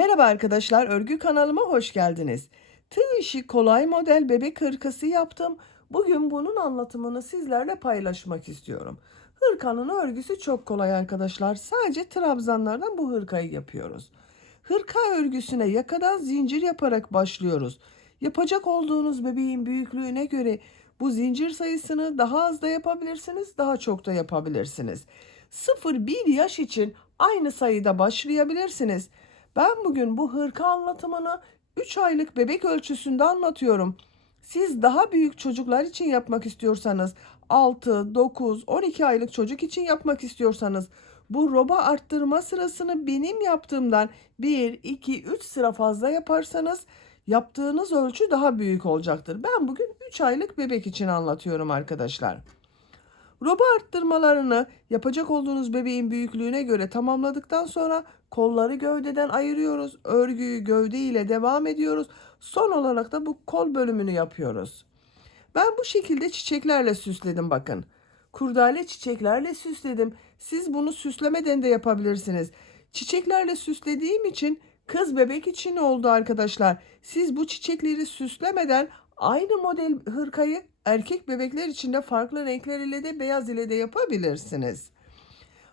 Merhaba arkadaşlar, örgü kanalıma hoş geldiniz. Tığ işi kolay model bebek hırkası yaptım. Bugün bunun anlatımını sizlerle paylaşmak istiyorum. Hırkanın örgüsü çok kolay arkadaşlar. Sadece trabzanlardan bu hırkayı yapıyoruz. Hırka örgüsüne yakadan zincir yaparak başlıyoruz. Yapacak olduğunuz bebeğin büyüklüğüne göre bu zincir sayısını daha az da yapabilirsiniz, daha çok da yapabilirsiniz. 0-1 yaş için aynı sayıda başlayabilirsiniz. Ben bugün bu hırka anlatımını 3 aylık bebek ölçüsünde anlatıyorum. Siz daha büyük çocuklar için yapmak istiyorsanız, 6, 9, 12 aylık çocuk için yapmak istiyorsanız, bu roba arttırma sırasını benim yaptığımdan 1, 2, 3 sıra fazla yaparsanız yaptığınız ölçü daha büyük olacaktır. Ben bugün 3 aylık bebek için anlatıyorum arkadaşlar. Roba arttırmalarını yapacak olduğunuz bebeğin büyüklüğüne göre tamamladıktan sonra kolları gövdeden ayırıyoruz. Örgüyü gövde ile devam ediyoruz. Son olarak da bu kol bölümünü yapıyoruz. Ben bu şekilde çiçeklerle süsledim bakın. Kurdale çiçeklerle süsledim. Siz bunu süslemeden de yapabilirsiniz. Çiçeklerle süslediğim için kız bebek için oldu arkadaşlar. Siz bu çiçekleri süslemeden aynı model hırkayı erkek bebekler için de farklı renkler ile de beyaz ile de yapabilirsiniz.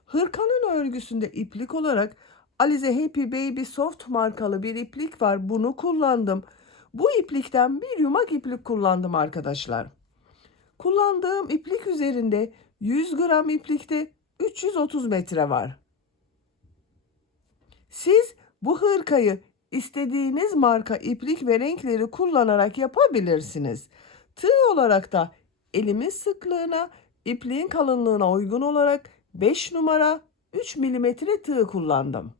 Hırkanın örgüsünde iplik olarak Alize Happy Baby Soft markalı bir iplik var. Bunu kullandım. Bu iplikten bir yumak iplik kullandım arkadaşlar. Kullandığım iplik üzerinde 100 gram iplikte 330 metre var. Siz bu hırkayı istediğiniz marka iplik ve renkleri kullanarak yapabilirsiniz. Tığ olarak da elimin sıklığına, ipliğin kalınlığına uygun olarak 5 numara 3 milimetre tığ kullandım.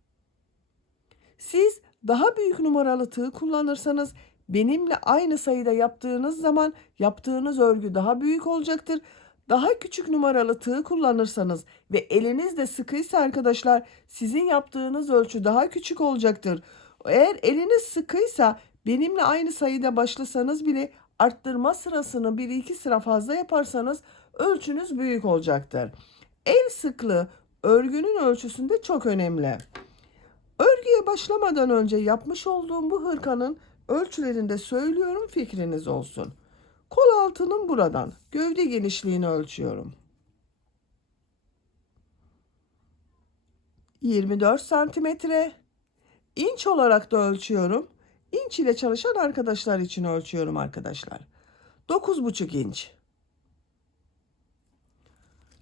Siz daha büyük numaralı tığ kullanırsanız benimle aynı sayıda yaptığınız zaman yaptığınız örgü daha büyük olacaktır. Daha küçük numaralı tığ kullanırsanız ve eliniz de sıkıysa arkadaşlar sizin yaptığınız ölçü daha küçük olacaktır. Eğer eliniz sıkıysa benimle aynı sayıda başlasanız bile arttırma sırasını 1-2 sıra fazla yaparsanız ölçünüz büyük olacaktır. El sıklığı örgünün ölçüsünde çok önemli. Örgüye başlamadan önce yapmış olduğum bu hırkanın ölçülerini de söylüyorum, fikriniz olsun. Kol altının buradan gövde genişliğini ölçüyorum. 24 santimetre. İnç olarak da ölçüyorum. İnç ile çalışan arkadaşlar için ölçüyorum arkadaşlar. 9,5 inç.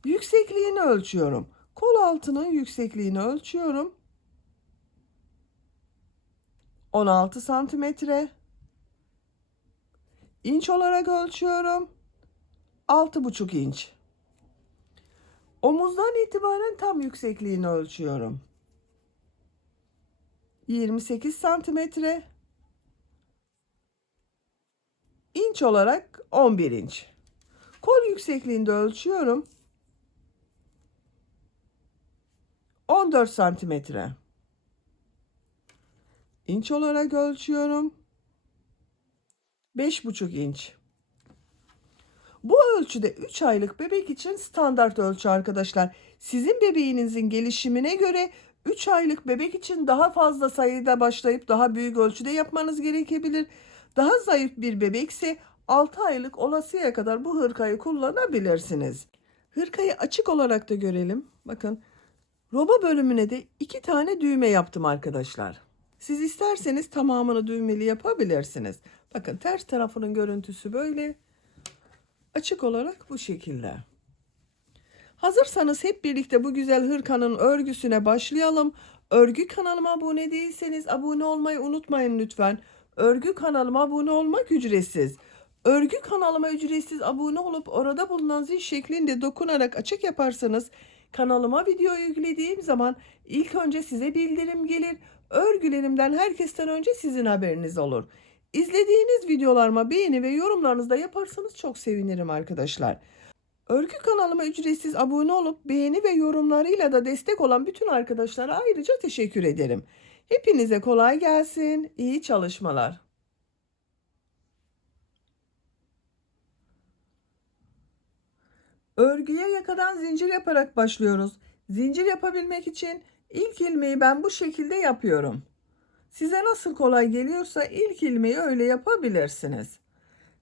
Yüksekliğini ölçüyorum. Kol altının yüksekliğini ölçüyorum. 16 santimetre. İnç olarak ölçüyorum. 6,5 inç. Omuzdan itibaren tam yüksekliğini ölçüyorum. 28 santimetre. İnç olarak 11 inç. Kol yüksekliğinde ölçüyorum. 14 santimetre. İnç olarak ölçüyorum. 5,5 inç. Bu ölçüde 3 aylık bebek için standart ölçü arkadaşlar. Sizin bebeğinizin gelişimine göre 3 aylık bebek için daha fazla sayıda başlayıp daha büyük ölçüde yapmanız gerekebilir. Daha zayıf bir bebekse 6 aylık olasıya kadar bu hırkayı kullanabilirsiniz. Hırkayı açık olarak da görelim. Bakın, roba bölümüne de 2 tane düğme yaptım arkadaşlar. Siz isterseniz tamamını düğmeli yapabilirsiniz. Bakın, ters tarafının görüntüsü böyle. Açık olarak bu şekilde. Hazırsanız hep birlikte bu güzel hırkanın örgüsüne başlayalım. Örgü kanalıma abone değilseniz abone olmayı unutmayın lütfen. Örgü kanalıma abone olmak ücretsiz. Örgü kanalıma ücretsiz abone olup orada bulunan zil şeklinde dokunarak açık yaparsanız kanalıma video yüklediğim zaman ilk önce size bildirim gelir. Örgülerimden herkesten önce sizin haberiniz olur. İzlediğiniz videolarıma beğeni ve yorumlarınızı da yaparsanız çok sevinirim arkadaşlar. Örgü kanalıma ücretsiz abone olup beğeni ve yorumlarıyla da destek olan bütün arkadaşlara ayrıca teşekkür ederim. Hepinize kolay gelsin, iyi çalışmalar. Örgüye yakadan zincir yaparak başlıyoruz. Zincir yapabilmek için ilk ilmeği ben bu şekilde yapıyorum. Size nasıl kolay geliyorsa ilk ilmeği öyle yapabilirsiniz.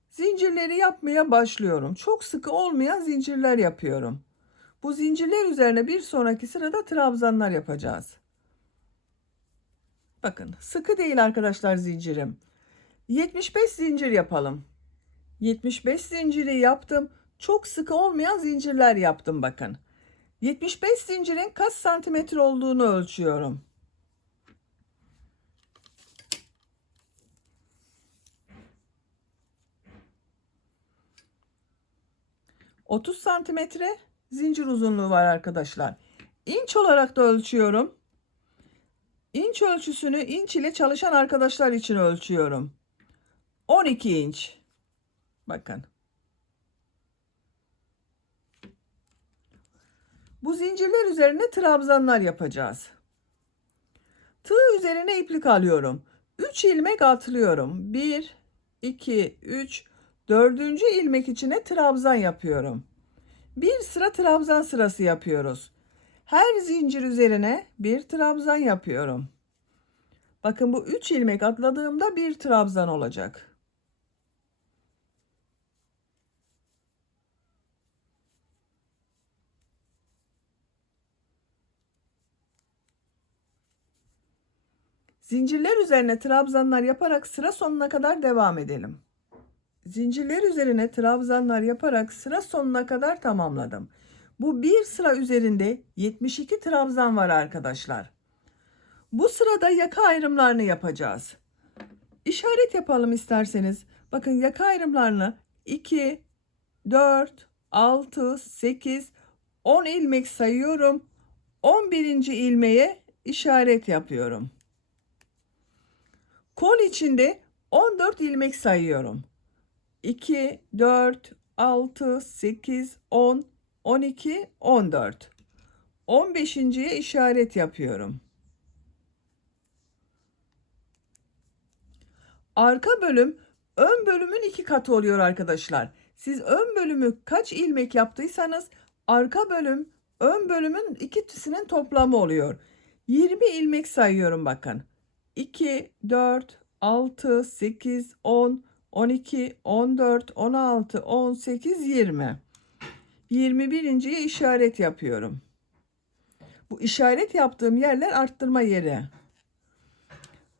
Zincirleri yapmaya başlıyorum. Çok sıkı olmayan zincirler yapıyorum. Bu zincirler üzerine bir sonraki sırada trabzanlar yapacağız. Bakın sıkı değil arkadaşlar zincirim. 75 zincir yapalım. 75 zinciri yaptım. Çok sıkı olmayan zincirler yaptım bakın. 75 zincirin kaç santimetre olduğunu ölçüyorum. 30 santimetre zincir uzunluğu var arkadaşlar. İnç olarak da ölçüyorum. İnç ölçüsünü inç ile çalışan arkadaşlar için ölçüyorum. 12 inç. Bakın. Bu zincirler üzerine trabzanlar yapacağız. Tığ üzerine iplik alıyorum. 3 ilmek atlıyorum. 1, 2, 3, 4. ilmek içine trabzan yapıyorum. Bir sıra trabzan sırası yapıyoruz. Her zincir üzerine bir trabzan yapıyorum. Bakın bu 3 ilmek atladığımda bir trabzan olacak. Zincirler üzerine trabzanlar yaparak sıra sonuna kadar devam edelim. Zincirler üzerine trabzanlar yaparak sıra sonuna kadar tamamladım. Bu bir sıra üzerinde 72 trabzan var arkadaşlar. Bu sırada yaka ayrımlarını yapacağız. İşaret yapalım isterseniz. Bakın yaka ayrımlarını 2, 4, 6, 8, 10 ilmek sayıyorum. 11. ilmeğe işaret yapıyorum. Kol içinde 14 ilmek sayıyorum. 2, 4, 6, 8, 10, 12, 14. 15.'ye işaret yapıyorum. Arka bölüm ön bölümün 2 katı oluyor arkadaşlar. Siz ön bölümü kaç ilmek yaptıysanız arka bölüm ön bölümün ikisinin toplamı oluyor. 20 ilmek sayıyorum bakın. 2, 4, 6, 8, 10, 12, 14, 16, 18, 20. 21.'ye işaret yapıyorum. Bu işaret yaptığım yerler arttırma yeri.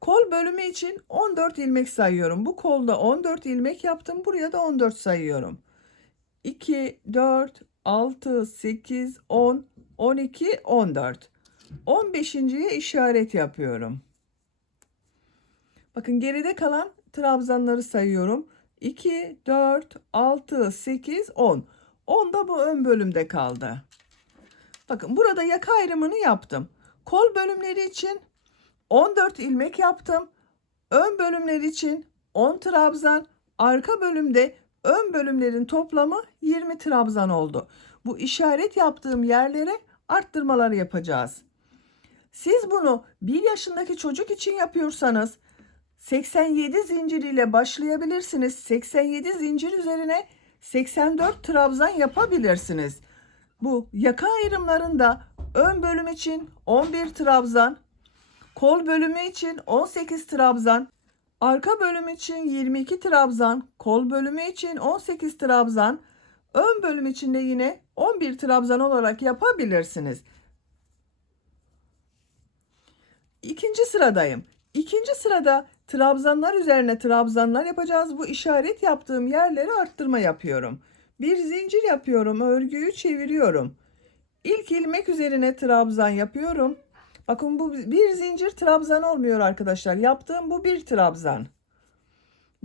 Kol bölümü için 14 ilmek sayıyorum. Bu kolda 14 ilmek yaptım. Buraya da 14 sayıyorum. 2, 4, 6, 8, 10, 12, 14. 15.'ye işaret yapıyorum. Bakın geride kalan trabzanları sayıyorum. 2, 4, 6, 8, 10. 10 da bu ön bölümde kaldı. Bakın burada yaka ayrımını yaptım. Kol bölümleri için 14 ilmek yaptım. Ön bölümler için 10 trabzan, arka bölümde ön bölümlerin toplamı 20 trabzan oldu. Bu işaret yaptığım yerlere arttırmaları yapacağız. Siz bunu 1 yaşındaki çocuk için yapıyorsanız 87 zincir ile başlayabilirsiniz. 87 zincir üzerine 84 trabzan yapabilirsiniz. Bu yaka ayrımlarında ön bölüm için 11 trabzan, kol bölümü için 18 trabzan, arka bölüm için 22 trabzan, kol bölümü için 18 trabzan, ön bölüm için de yine 11 trabzan olarak yapabilirsiniz. İkinci sıradayım. İkinci sırada trabzanlar üzerine trabzanlar yapacağız. Bu işaret yaptığım yerlere arttırma yapıyorum. Bir zincir yapıyorum, örgüyü çeviriyorum. İlk ilmek üzerine trabzan yapıyorum. Bakın bu bir zincir trabzan olmuyor arkadaşlar. Yaptığım bu bir trabzan.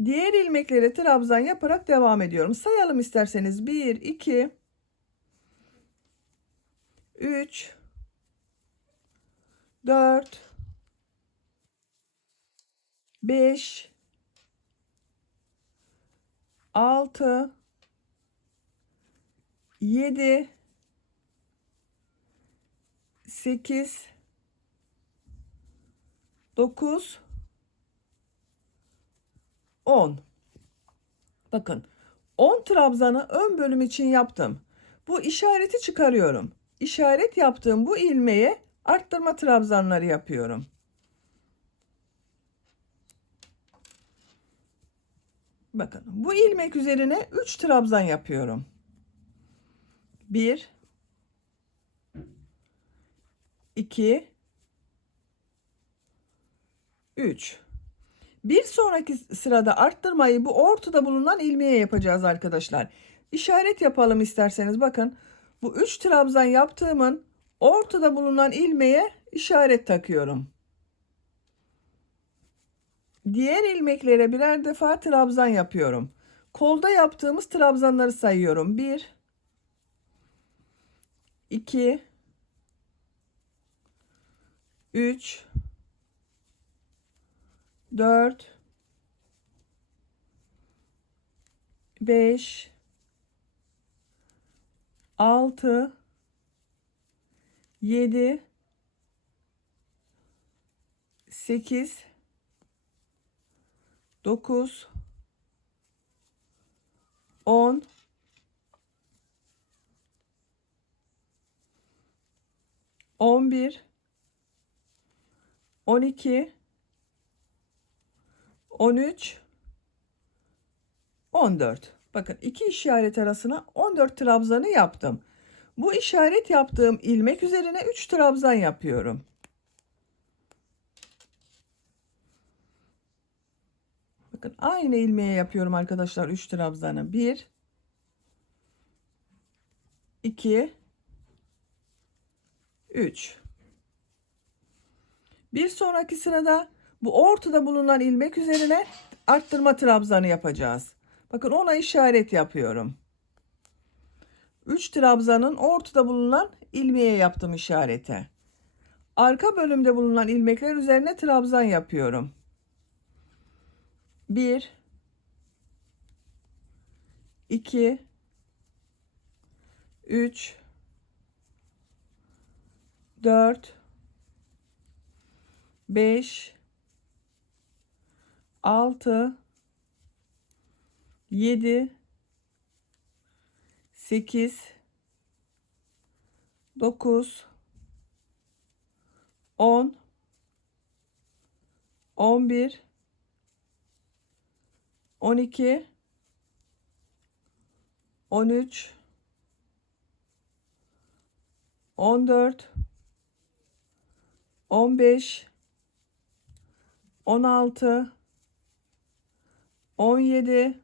Diğer ilmeklere trabzan yaparak devam ediyorum. Sayalım isterseniz. 1, 2, 3, 4, 5, 6, 7, 8, 9, 10. Bakın 10 trabzanı ön bölüm için yaptım. Bu işareti çıkarıyorum. İşaret yaptığım bu ilmeğe arttırma trabzanları yapıyorum. Bakın bu ilmek üzerine 3 trabzan yapıyorum. 1 2 3. Bir sonraki sırada arttırmayı bu ortada bulunan ilmeğe yapacağız arkadaşlar. İşaret yapalım isterseniz. Bakın bu 3 trabzan yaptığımın ortada bulunan ilmeğe işaret takıyorum. Diğer ilmeklere birer defa trabzan yapıyorum. Kolda yaptığımız trabzanları sayıyorum. 1 2 3 4 5 6 7 8 9 10 11 12 13 14. Bakın iki işaret arasına 14 trabzanı yaptım. Bu işaret yaptığım ilmek üzerine 3 trabzan yapıyorum. Bakın aynı ilmeğe yapıyorum arkadaşlar 3 trabzanı. 1 2 3. Bir sonraki sırada bu ortada bulunan ilmek üzerine arttırma trabzanı yapacağız. Bakın ona işaret yapıyorum. 3 trabzanın ortada bulunan ilmeğe yaptım işareti. Arka bölümde bulunan ilmekler üzerine trabzan yapıyorum. 1 2 3 4 5 6 7 8 9 10 11 12 13 14 15 16 17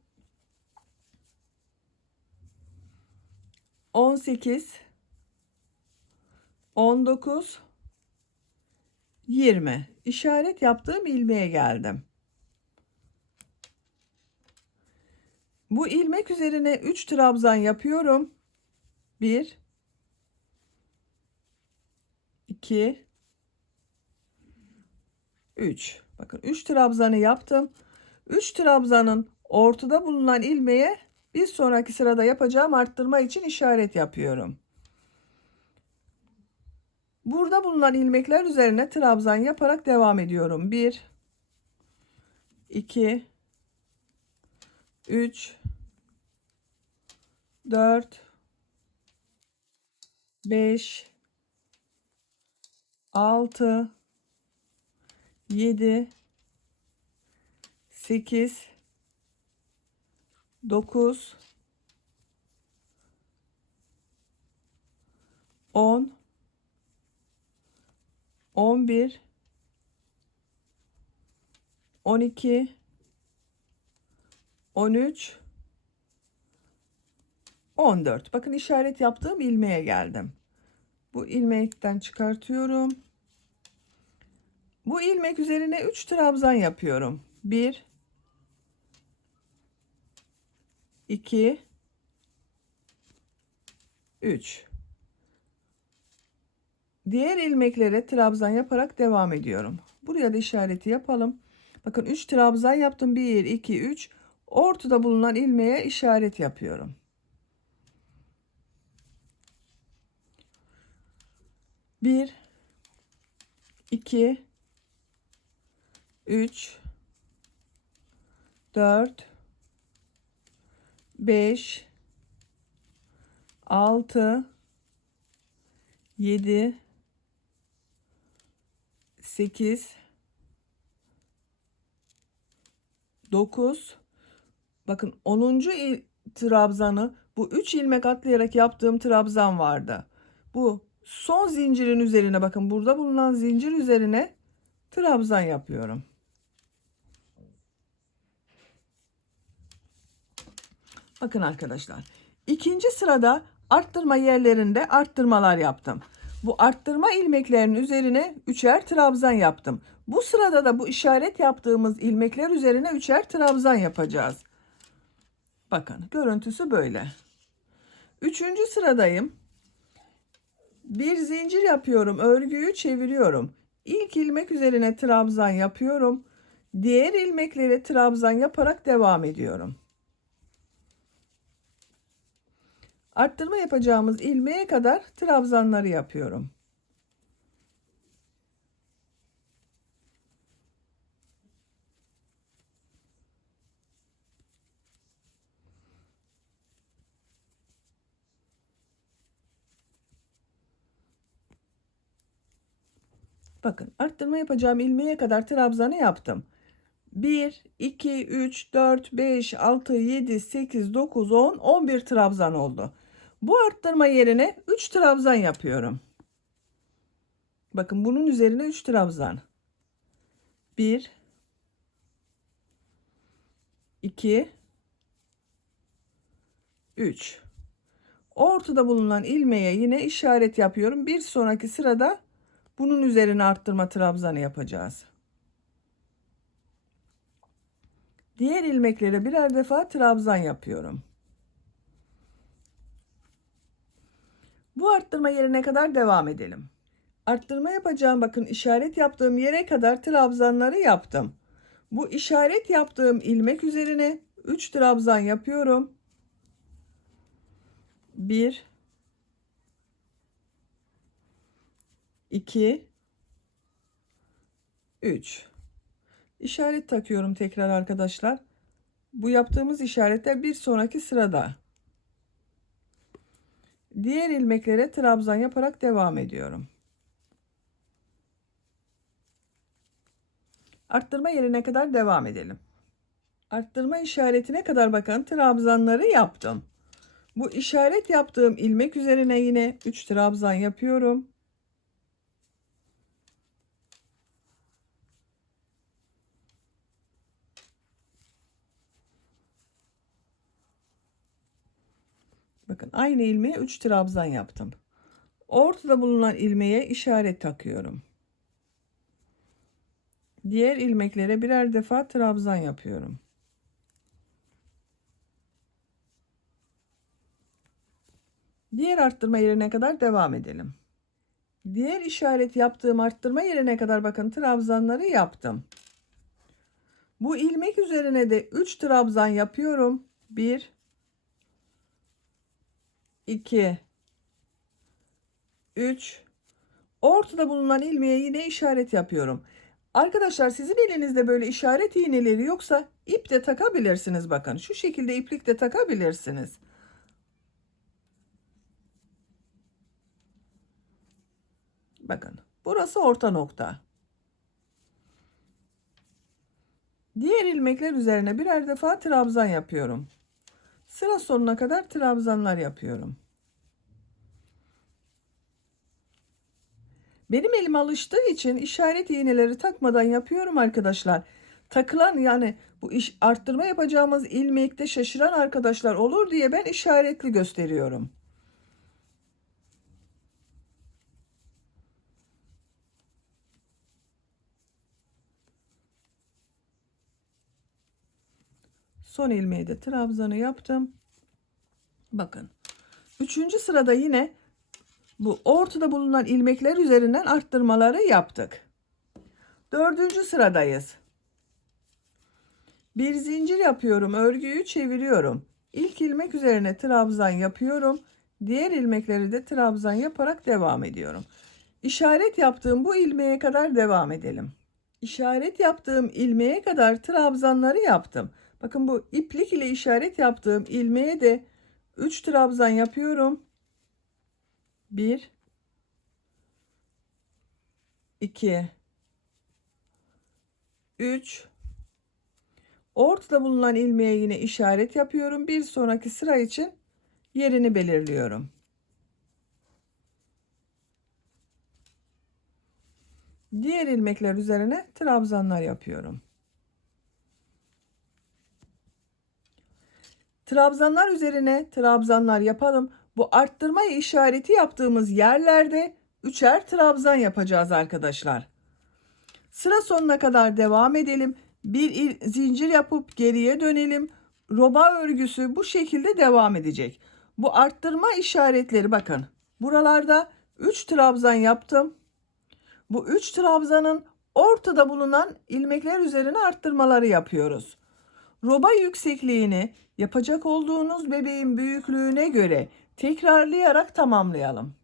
18 19 20. İşaret yaptığım ilmeğe geldim. Bu ilmek üzerine 3 trabzan yapıyorum. 1 2 3. Bakın 3 trabzanı yaptım. 3 trabzanın ortada bulunan ilmeğe bir sonraki sırada yapacağım arttırma için işaret yapıyorum. Burada bulunan ilmekler üzerine trabzan yaparak devam ediyorum. 1 2 3 4 5 6 7 8 9 10 11 12 13 14. Bakın işaret yaptığım ilmeğe geldim. Bu ilmekten çıkartıyorum. Bu ilmek üzerine 3 trabzan yapıyorum. 1 2 3. Diğer ilmeklere trabzan yaparak devam ediyorum. Buraya da işareti yapalım. Bakın 3 trabzan yaptım. 1 2 3. Ortada bulunan ilmeğe işaret yapıyorum. 1 2 3 4 5 6 7 8 9 Bakın 10. trabzanı bu 3 ilmek atlayarak yaptığım trabzan vardı. Bu son zincirin üzerine, bakın burada bulunan zincir üzerine trabzan yapıyorum. Bakın arkadaşlar, ikinci sırada arttırma yerlerinde arttırmalar yaptım. Bu arttırma ilmeklerinin üzerine üçer trabzan yaptım. Bu sırada da bu işaret yaptığımız ilmekler üzerine üçer trabzan yapacağız. Bakın görüntüsü böyle. Üçüncü sıradayım. Bir zincir yapıyorum, örgüyü çeviriyorum. İlk ilmek üzerine trabzan yapıyorum. Diğer ilmeklere trabzan yaparak devam ediyorum. Arttırma yapacağımız ilmeğe kadar trabzanları yapıyorum. Bakın arttırma yapacağım ilmeğe kadar trabzanı yaptım. 1, 2, 3, 4, 5, 6, 7, 8, 9, 10, 11 trabzan oldu. Bu arttırma yerine 3 trabzan yapıyorum. Bakın bunun üzerine 3 trabzan. 1, 2, 3. Ortada bulunan ilmeğe yine işaret yapıyorum. Bir sonraki sırada bunun üzerine arttırma trabzanı yapacağız. Diğer ilmeklere birer defa trabzan yapıyorum. Bu arttırma yerine kadar devam edelim. Arttırma yapacağım, bakın işaret yaptığım yere kadar trabzanları yaptım. Bu işaret yaptığım ilmek üzerine 3 trabzan yapıyorum. 1, 2, 3. İşaret takıyorum tekrar arkadaşlar. Bu yaptığımız işaretler bir sonraki sırada. Diğer ilmeklere trabzan yaparak devam ediyorum. Arttırma yerine kadar devam edelim. Arttırma işaretine kadar bakın trabzanları yaptım. Bu işaret yaptığım ilmek üzerine yine 3 trabzan yapıyorum. Bakın aynı ilmeğe 3 trabzan yaptım. Ortada bulunan ilmeğe işaret takıyorum. Diğer ilmeklere birer defa trabzan yapıyorum. Diğer arttırma yerine kadar devam edelim. Diğer işaret yaptığım arttırma yerine kadar bakın trabzanları yaptım. Bu ilmek üzerine de 3 trabzan yapıyorum. 1, 2, 3. Ortada bulunan ilmeğe yine işaret yapıyorum. Arkadaşlar sizin elinizde böyle işaret iğneleri yoksa ip de takabilirsiniz. Bakın şu şekilde iplik de takabilirsiniz. Bakın burası orta nokta. Diğer ilmekler üzerine birer defa trabzan yapıyorum. Sıra sonuna kadar trabzanlar yapıyorum. Benim elim alıştığı için işaret iğneleri takmadan yapıyorum arkadaşlar. Takılan, yani bu iş arttırma yapacağımız ilmekte şaşıran arkadaşlar olur diye ben işaretli gösteriyorum. Son ilmeği de trabzanı yaptım. Bakın. Üçüncü sırada yine bu ortada bulunan ilmekler üzerinden arttırmaları yaptık. Dördüncü sıradayız. Bir zincir yapıyorum, örgüyü çeviriyorum. İlk ilmek üzerine trabzan yapıyorum. Diğer ilmekleri de trabzan yaparak devam ediyorum. İşaret yaptığım bu ilmeğe kadar devam edelim. İşaret yaptığım ilmeğe kadar trabzanları yaptım. Bakın bu iplik ile işaret yaptığım ilmeğe de 3 trabzan yapıyorum. 1, 2, 3. Ortada bulunan ilmeğe yine işaret yapıyorum. Bir sonraki sıra için yerini belirliyorum. Diğer ilmekler üzerine trabzanlar yapıyorum. Trabzanlar üzerine trabzanlar yapalım. Bu arttırma işareti yaptığımız yerlerde üçer trabzan yapacağız arkadaşlar. Sıra sonuna kadar devam edelim. Bir zincir yapıp geriye dönelim. Roba örgüsü bu şekilde devam edecek. Bu arttırma işaretleri bakın. Buralarda 3 trabzan yaptım. Bu 3 trabzanın ortada bulunan ilmekler üzerine arttırmaları yapıyoruz. Roba yüksekliğini yapacak olduğunuz bebeğin büyüklüğüne göre tekrarlayarak tamamlayalım.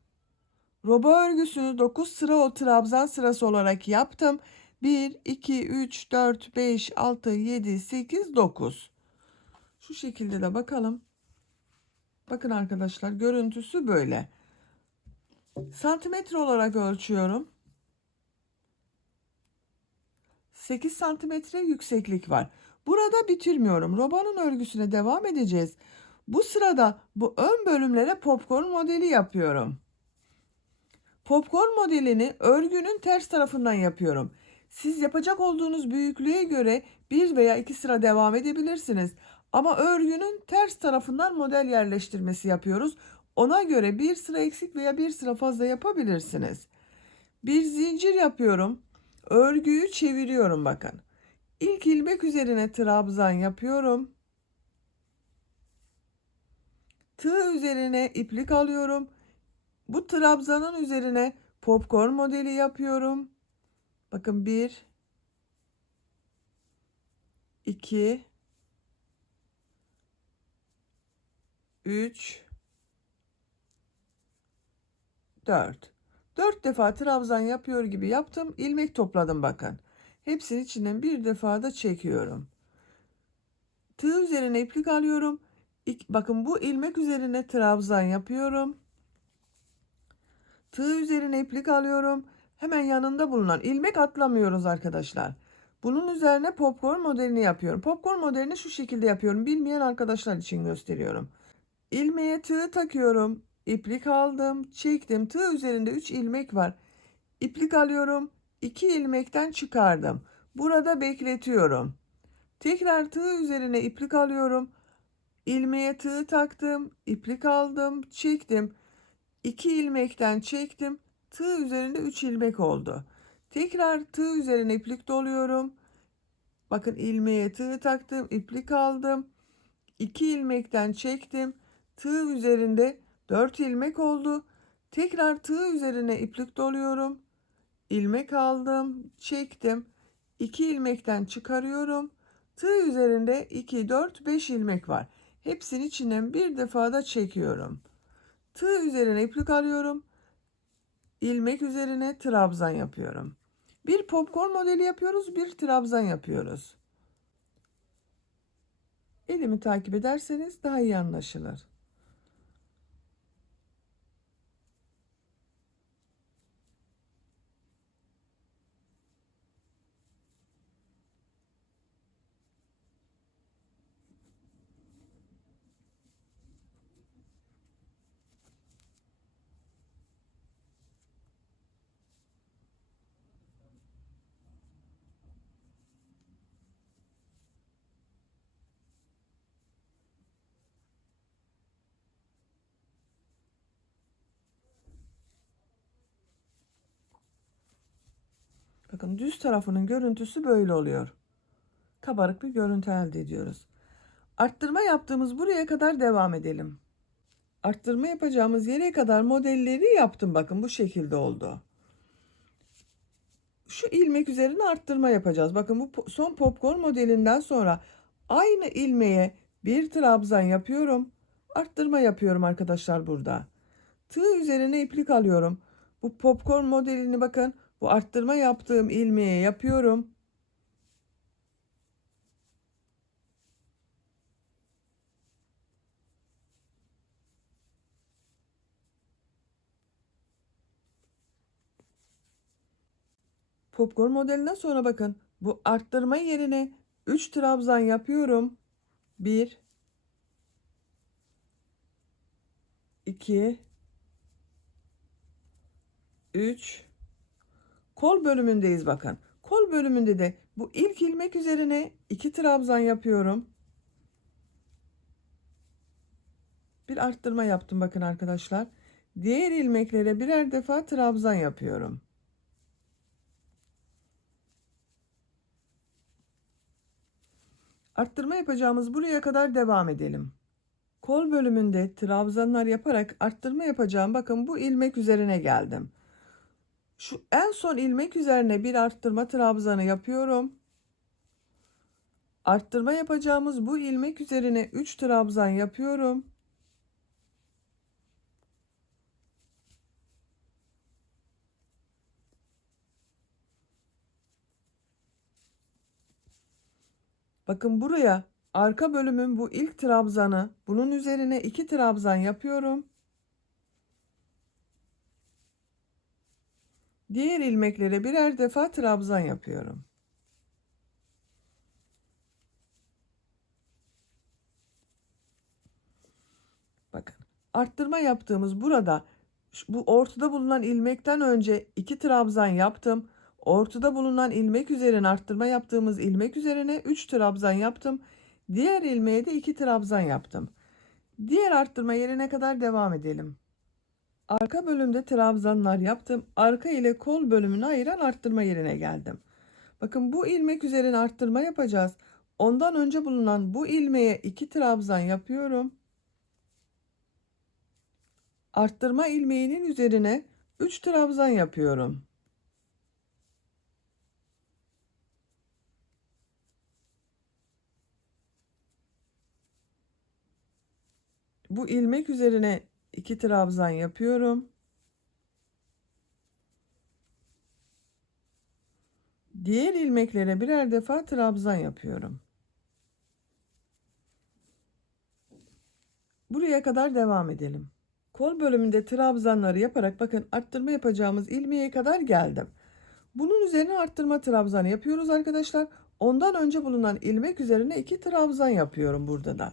Roba örgüsünü 9 sıra o trabzan sırası olarak yaptım. 1, 2, 3, 4, 5, 6, 7, 8, 9. Şu şekilde de bakalım. Bakın arkadaşlar, görüntüsü böyle. Santimetre olarak ölçüyorum. 8 santimetre yükseklik var. Burada bitirmiyorum. Robanın örgüsüne devam edeceğiz. Bu sırada bu ön bölümlere popcorn modeli yapıyorum. Popcorn modelini örgünün ters tarafından yapıyorum. Siz yapacak olduğunuz büyüklüğe göre bir veya iki sıra devam edebilirsiniz. Ama örgünün ters tarafından model yerleştirmesi yapıyoruz. Ona göre bir sıra eksik veya bir sıra fazla yapabilirsiniz. Bir zincir yapıyorum. Örgüyü çeviriyorum bakın. İlk ilmek üzerine trabzan yapıyorum. Tığ üzerine iplik alıyorum. Bu trabzanın üzerine popcorn modeli yapıyorum. Bakın 1, 2, 3, 4. 4 defa trabzan yapıyor gibi yaptım. İlmek topladım bakın. Hepsinin içinden bir defa da çekiyorum. Tığ üzerine iplik alıyorum. Bakın bu ilmek üzerine trabzan yapıyorum. Tığ üzerine iplik alıyorum. Hemen yanında bulunan ilmek atlamıyoruz arkadaşlar. Bunun üzerine popcorn modelini yapıyorum. Popcorn modelini şu şekilde yapıyorum. Bilmeyen arkadaşlar için gösteriyorum. İlmeğe tığ takıyorum. İplik aldım, çektim. Tığ üzerinde 3 ilmek var. İplik alıyorum. 2 ilmekten çıkardım. Burada bekletiyorum. Tekrar tığ üzerine iplik alıyorum. İlmeğe tığ taktım, iplik aldım, çektim. 2 ilmekten çektim. Tığ üzerinde 3 ilmek oldu. Tekrar tığ üzerine iplik doluyorum. Bakın ilmeğe tığ taktım, iplik aldım. 2 ilmekten çektim. Tığ üzerinde 4 ilmek oldu. Tekrar tığ üzerine iplik doluyorum. İlmek aldım, çektim. 2 ilmekten çıkarıyorum. Tığ üzerinde 2, 4, 5 ilmek var. Hepsinin içinden bir defa da çekiyorum. Tığ üzerine iplik alıyorum. İlmek üzerine trabzan yapıyorum. Bir popcorn modeli yapıyoruz, bir trabzan yapıyoruz. Elimi takip ederseniz daha iyi anlaşılır. Bakın düz tarafının görüntüsü böyle oluyor. Kabarık bir görüntü elde ediyoruz. Arttırma yaptığımız buraya kadar devam edelim. Arttırma yapacağımız yere kadar modelleri yaptım. Bakın bu şekilde oldu. Şu ilmek üzerine arttırma yapacağız. Bakın bu son popcorn modelinden sonra aynı ilmeğe bir trabzan yapıyorum. Arttırma yapıyorum arkadaşlar burada. Tığ üzerine iplik alıyorum. Bu popcorn modelini bakın. Bu arttırma yaptığım ilmeğe yapıyorum. Popcorn modelinden sonra bakın bu arttırma yerine 3 trabzan yapıyorum. 1 2 3. Kol bölümündeyiz bakın. Kol bölümünde de bu ilk ilmek üzerine 2 trabzan yapıyorum. Bir arttırma yaptım bakın arkadaşlar. Diğer ilmeklere birer defa trabzan yapıyorum. Arttırma yapacağımız buraya kadar devam edelim. Kol bölümünde trabzanlar yaparak arttırma yapacağım. Bakın bu ilmek üzerine geldim. Şu en son ilmek üzerine bir arttırma trabzanı yapıyorum. Arttırma yapacağımız bu ilmek üzerine 3 trabzan yapıyorum. Bakın buraya arka bölümün bu ilk trabzanı, bunun üzerine 2 trabzan yapıyorum. Diğer ilmeklere birer defa trabzan yapıyorum. Bakın arttırma yaptığımız burada bu ortada bulunan ilmekten önce 2 trabzan yaptım. Ortada bulunan ilmek üzerine arttırma yaptığımız ilmek üzerine 3 trabzan yaptım. Diğer ilmeğe de 2 trabzan yaptım. Diğer arttırma yerine kadar devam edelim. Arka bölümde trabzanlar yaptım. Arka ile kol bölümünü ayıran arttırma yerine geldim. Bakın bu ilmek üzerine arttırma yapacağız. Ondan önce bulunan bu ilmeğe 2 trabzan yapıyorum. Arttırma ilmeğinin üzerine 3 trabzan yapıyorum. Bu ilmek üzerine 2 trabzan yapıyorum. Diğer ilmeklere birer defa trabzan yapıyorum. Buraya kadar devam edelim. Kol bölümünde trabzanları yaparak bakın arttırma yapacağımız ilmeğe kadar geldim. Bunun üzerine arttırma trabzanı yapıyoruz arkadaşlar. Ondan önce bulunan ilmek üzerine 2 trabzan yapıyorum burada da.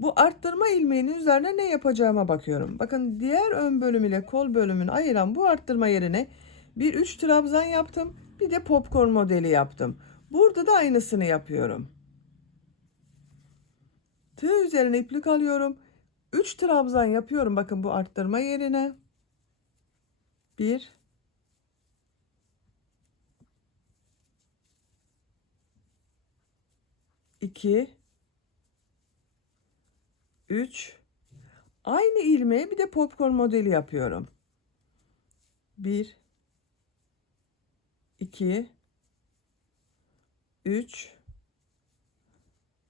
Bu arttırma ilmeğinin üzerine ne yapacağıma bakıyorum. Bakın diğer ön bölüm ile kol bölümünü ayıran bu arttırma yerine bir 3 trabzan yaptım. Bir de popcorn modeli yaptım. Burada da aynısını yapıyorum. Tığ üzerine iplik alıyorum. 3 trabzan yapıyorum bakın bu arttırma yerine. 1 2 3. Aynı ilmeğe bir de popcorn modeli yapıyorum. 1 2 3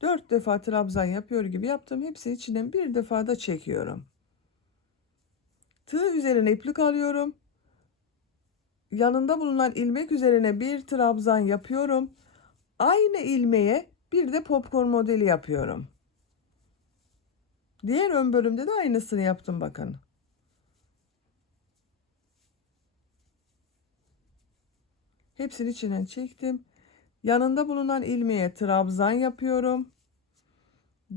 4 defa trabzan yapıyor gibi yaptım. Hepsi içinden bir defa da çekiyorum. Tığ üzerine iplik alıyorum. Yanında bulunan ilmek üzerine bir trabzan yapıyorum. Aynı ilmeğe bir de popcorn modeli yapıyorum. Diğer ön bölümde de aynısını yaptım bakın. Hepsini içinden çektim. Yanında bulunan ilmeğe trabzan yapıyorum.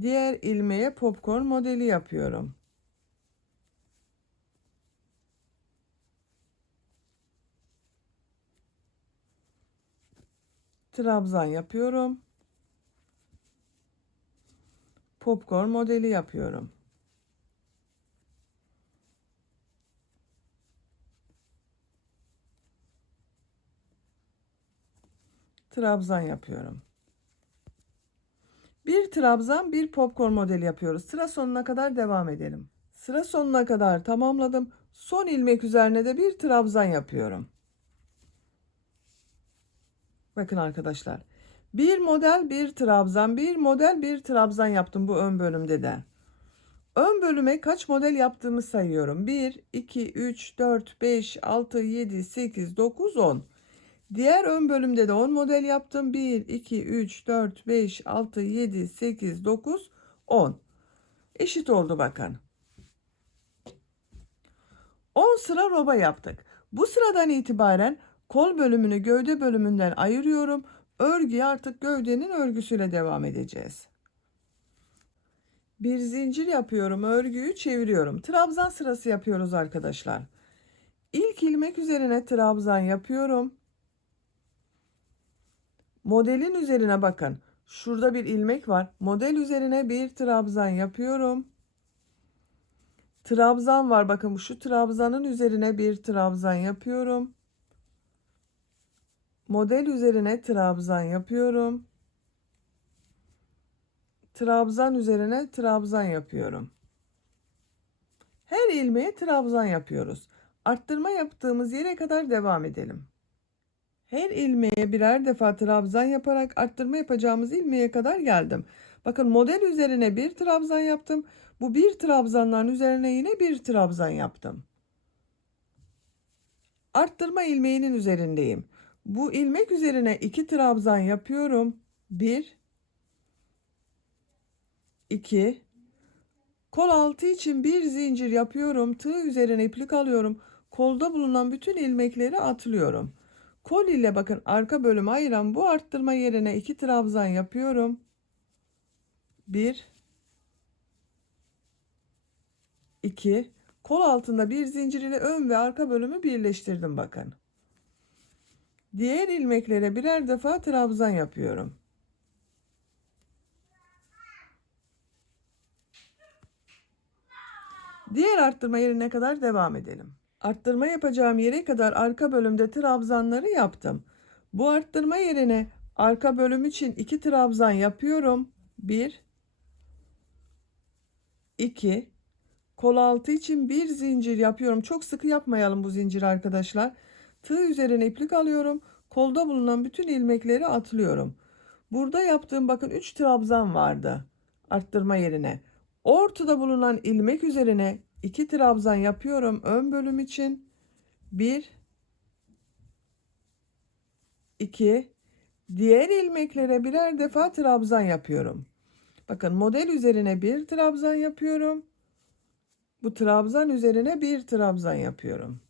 Diğer ilmeğe popcorn modeli yapıyorum. Trabzan yapıyorum. Popcorn modeli yapıyorum. Trabzan yapıyorum. Bir trabzan, bir popcorn modeli yapıyoruz. Sıra sonuna kadar devam edelim. Sıra sonuna kadar tamamladım. Son ilmek üzerine de bir trabzan yapıyorum. Bakın arkadaşlar. Bir model, bir trabzan, bir model, bir trabzan yaptım bu ön bölümde de. Ön bölüme kaç model yaptığımı sayıyorum. 1, 2, 3, 4, 5, 6, 7, 8, 9, 10. Diğer ön bölümde de 10 model yaptım. 1, 2, 3, 4, 5, 6, 7, 8, 9, 10. Eşit oldu bakın. 10 sıra roba yaptık. Bu sıradan itibaren kol bölümünü gövde bölümünden ayırıyorum. Örgüye artık gövdenin örgüsüyle devam edeceğiz. Bir zincir yapıyorum, örgüyü çeviriyorum. Trabzan sırası yapıyoruz arkadaşlar. İlk ilmek üzerine trabzan yapıyorum. Modelin üzerine bakın. Şurada bir ilmek var. Model üzerine bir trabzan yapıyorum. Trabzan var. Bakın şu trabzanın üzerine bir trabzan yapıyorum. Model üzerine trabzan yapıyorum. Trabzan üzerine trabzan yapıyorum. Her ilmeğe trabzan yapıyoruz. Arttırma yaptığımız yere kadar devam edelim. Her ilmeğe birer defa trabzan yaparak arttırma yapacağımız ilmeğe kadar geldim. Bakın model üzerine bir trabzan yaptım. Bu bir trabzanların üzerine yine bir trabzan yaptım. Arttırma ilmeğinin üzerindeyim. Bu ilmek üzerine iki trabzan yapıyorum. 1 2 Kol altı için bir zincir yapıyorum. Tığ üzerine iplik alıyorum. Kolda bulunan bütün ilmekleri atlıyorum. Kol ile bakın arka bölümü ayıran bu arttırma yerine iki trabzan yapıyorum. 1 2 Kol altında bir zincir ile ön ve arka bölümü birleştirdim bakın. Diğer ilmeklere birer defa trabzan yapıyorum. Diğer arttırma yerine kadar devam edelim. Arttırma yapacağım yere kadar arka bölümde trabzanları yaptım. Bu arttırma yerine arka bölüm için 2 trabzan yapıyorum. 1 2 Kol altı için bir zincir yapıyorum. Çok sıkı yapmayalım bu zinciri arkadaşlar. Tığ üzerine iplik alıyorum. Kolda bulunan bütün ilmekleri atlıyorum. Burada yaptığım bakın 3 trabzan vardı. Arttırma yerine. Ortada bulunan ilmek üzerine 2 trabzan yapıyorum ön bölüm için. 1 2 Diğer ilmeklere birer defa trabzan yapıyorum. Bakın model üzerine bir trabzan yapıyorum. Bu trabzan üzerine bir trabzan yapıyorum.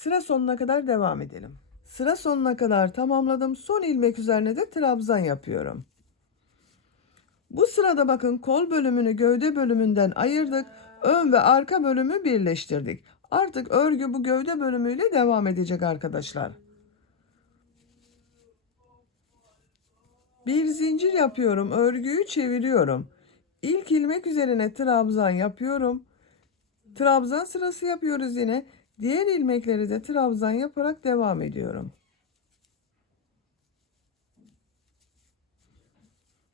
Sıra sonuna kadar devam edelim. Sıra sonuna kadar tamamladım. Son ilmek üzerine de trabzan yapıyorum. Bu sırada bakın kol bölümünü gövde bölümünden ayırdık. Ön ve arka bölümü birleştirdik. Artık örgü bu gövde bölümüyle devam edecek arkadaşlar. Bir zincir yapıyorum. Örgüyü çeviriyorum. İlk ilmek üzerine trabzan yapıyorum. Trabzan sırası yapıyoruz yine. Diğer ilmekleri de trabzan yaparak devam ediyorum.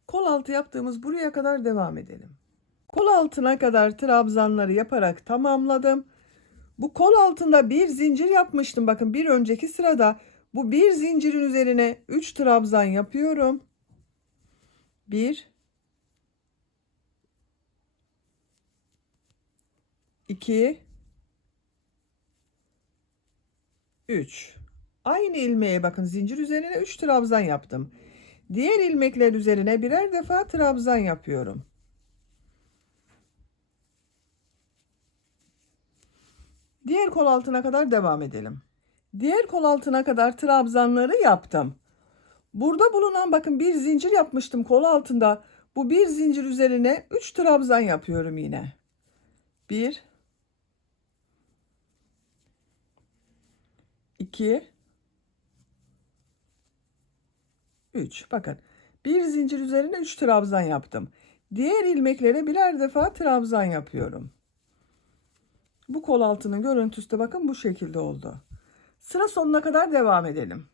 Kol altı yaptığımız buraya kadar devam edelim. Kol altına kadar trabzanları yaparak tamamladım. Bu kol altında bir zincir yapmıştım. Bakın bir önceki sırada bu bir zincirin üzerine 3 trabzan yapıyorum. 1 2 3 Aynı ilmeğe bakın zincir üzerine 3 trabzan yaptım. Diğer ilmekler üzerine birer defa trabzan yapıyorum. Diğer kol altına kadar devam edelim. Diğer kol altına kadar trabzanları yaptım. Burada bulunan bakın bir zincir yapmıştım kol altında. Bu bir zincir üzerine 3 trabzan yapıyorum yine. 1 2 3 Bakın bir zincir üzerine 3 trabzan yaptım. Diğer ilmeklere birer defa trabzan yapıyorum. Bu kol altının görüntüsü de bakın bu şekilde oldu. Sıra sonuna kadar devam edelim.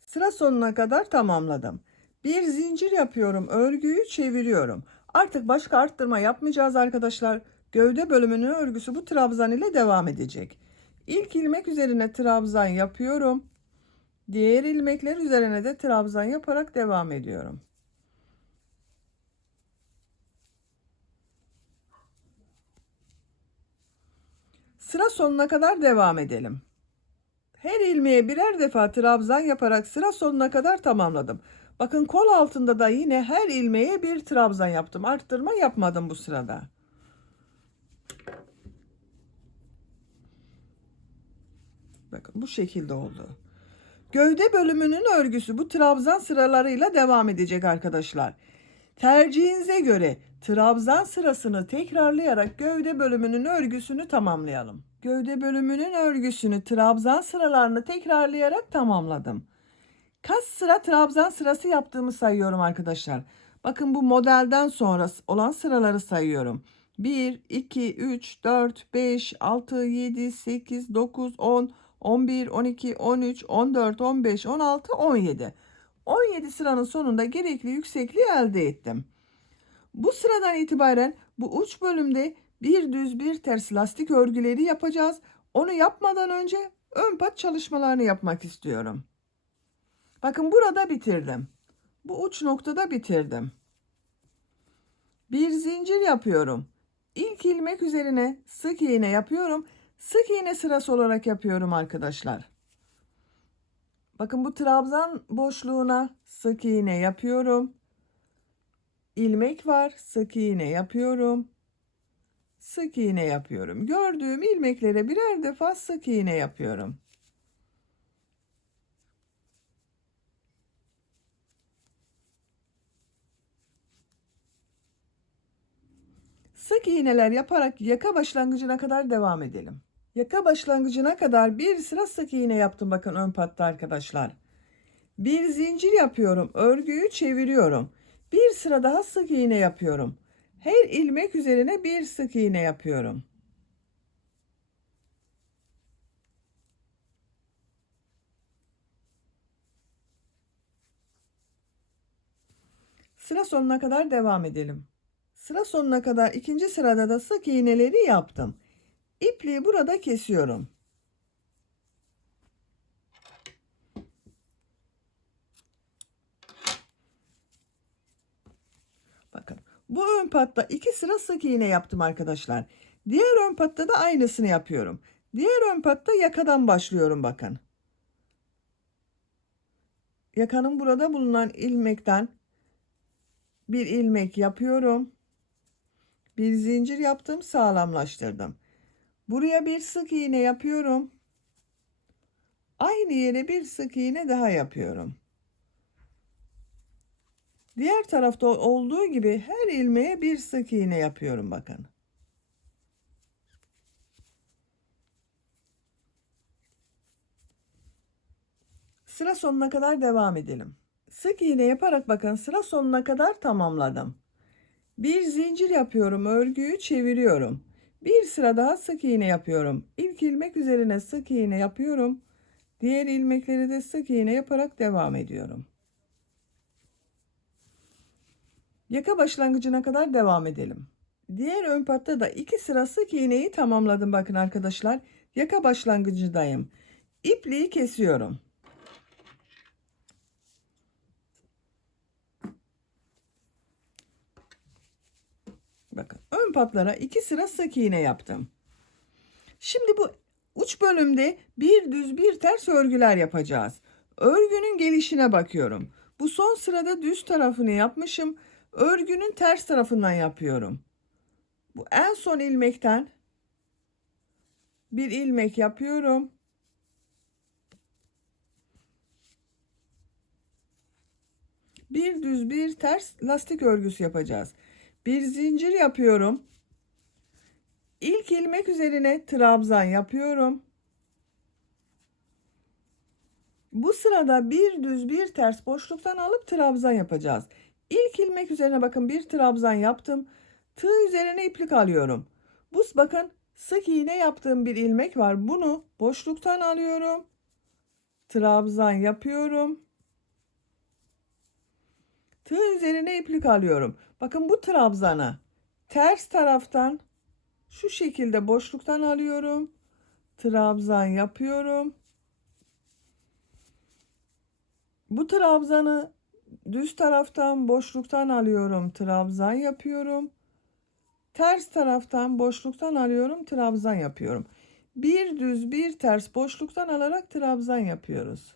Sıra sonuna kadar tamamladım. Bir zincir yapıyorum, örgüyü çeviriyorum. Artık başka arttırma yapmayacağız arkadaşlar. Gövde bölümünün örgüsü bu trabzan ile devam edecek. İlk ilmek üzerine trabzan yapıyorum. Diğer ilmekler üzerine de trabzan yaparak devam ediyorum. Sıra sonuna kadar devam edelim. Her ilmeğe birer defa trabzan yaparak sıra sonuna kadar tamamladım. Bakın kol altında da yine her ilmeğe bir trabzan yaptım. Arttırma yapmadım bu sırada. Bakın bu şekilde oldu. Gövde bölümünün örgüsü bu trabzan sıralarıyla devam edecek arkadaşlar. Tercihinize göre trabzan sırasını tekrarlayarak gövde bölümünün örgüsünü tamamlayalım. Gövde bölümünün örgüsünü trabzan sıralarını tekrarlayarak tamamladım. Kaç sıra trabzan sırası yaptığımı sayıyorum arkadaşlar. Bakın bu modelden sonra olan sıraları sayıyorum. 1, 2, 3, 4, 5, 6, 7, 8, 9, 10, 11, 12, 13, 14, 15, 16, 17. 17 sıranın sonunda gerekli yüksekliği elde ettim. Bu sıradan itibaren bu uç bölümde bir düz bir ters lastik örgüleri yapacağız. Onu yapmadan önce ön pat çalışmalarını yapmak istiyorum. Bakın burada bitirdim. Bu uç noktada bitirdim. Bir zincir yapıyorum. İlk ilmek üzerine sık iğne yapıyorum. Sık iğne sırası olarak yapıyorum arkadaşlar. Bakın bu trabzan boşluğuna sık iğne yapıyorum. İlmek var, sık iğne yapıyorum. Sık iğne yapıyorum. Gördüğüm ilmeklere birer defa sık iğne yapıyorum. Sık iğneler yaparak yaka başlangıcına kadar devam edelim. Yaka başlangıcına kadar bir sıra sık iğne yaptım bakın ön patta arkadaşlar. Bir zincir yapıyorum. Örgüyü çeviriyorum. Bir sıra daha sık iğne yapıyorum. Her ilmek üzerine bir sık iğne yapıyorum. Sıra sonuna kadar devam edelim. Sıra sonuna kadar ikinci sırada da sık iğneleri yaptım. İpliği burada kesiyorum. Bakın bu ön patta iki sıra sık iğne yaptım arkadaşlar. Diğer ön patta da aynısını yapıyorum. Diğer ön patta yakadan başlıyorum bakın. Yakanın burada bulunan ilmekten bir ilmek yapıyorum. Bir zincir yaptım, sağlamlaştırdım. Buraya bir sık iğne yapıyorum. Aynı yere bir sık iğne daha yapıyorum. Diğer tarafta olduğu gibi her ilmeğe bir sık iğne yapıyorum bakın. Sıra sonuna kadar devam edelim. Sık iğne yaparak bakın sıra sonuna kadar tamamladım. Bir zincir yapıyorum, örgüyü çeviriyorum. Bir sıra daha sık iğne yapıyorum. İlk ilmek üzerine sık iğne yapıyorum. Diğer ilmekleri de sık iğne yaparak devam ediyorum. Yaka başlangıcına kadar devam edelim. Diğer ön patta da iki sıra sık iğneyi tamamladım bakın arkadaşlar. Yaka başlangıcındayım. İpliği kesiyorum. Bakın ön patlara iki sıra sık iğne yaptım. Şimdi bu uç bölümde bir düz bir ters örgüler yapacağız. Örgünün gelişine bakıyorum. Bu son sırada düz tarafını yapmışım. Örgünün ters tarafından yapıyorum. Bu en son ilmekten bir ilmek yapıyorum. Bir düz bir ters lastik örgüsü yapacağız. Bir zincir yapıyorum. İlk ilmek üzerine trabzan yapıyorum. Bu sırada bir düz bir ters boşluktan alıp trabzan yapacağız. İlk ilmek üzerine bakın bir trabzan yaptım. Tığ üzerine iplik alıyorum. Bu bakın sık iğne yaptığım bir ilmek var. Bunu boşluktan alıyorum. Trabzan yapıyorum. Tığ üzerine iplik alıyorum. Bakın bu trabzanı ters taraftan şu şekilde boşluktan alıyorum. Trabzan yapıyorum. Bu trabzanı düz taraftan boşluktan alıyorum. Trabzan yapıyorum. Ters taraftan boşluktan alıyorum. Trabzan yapıyorum. Bir düz bir ters boşluktan alarak trabzan yapıyoruz.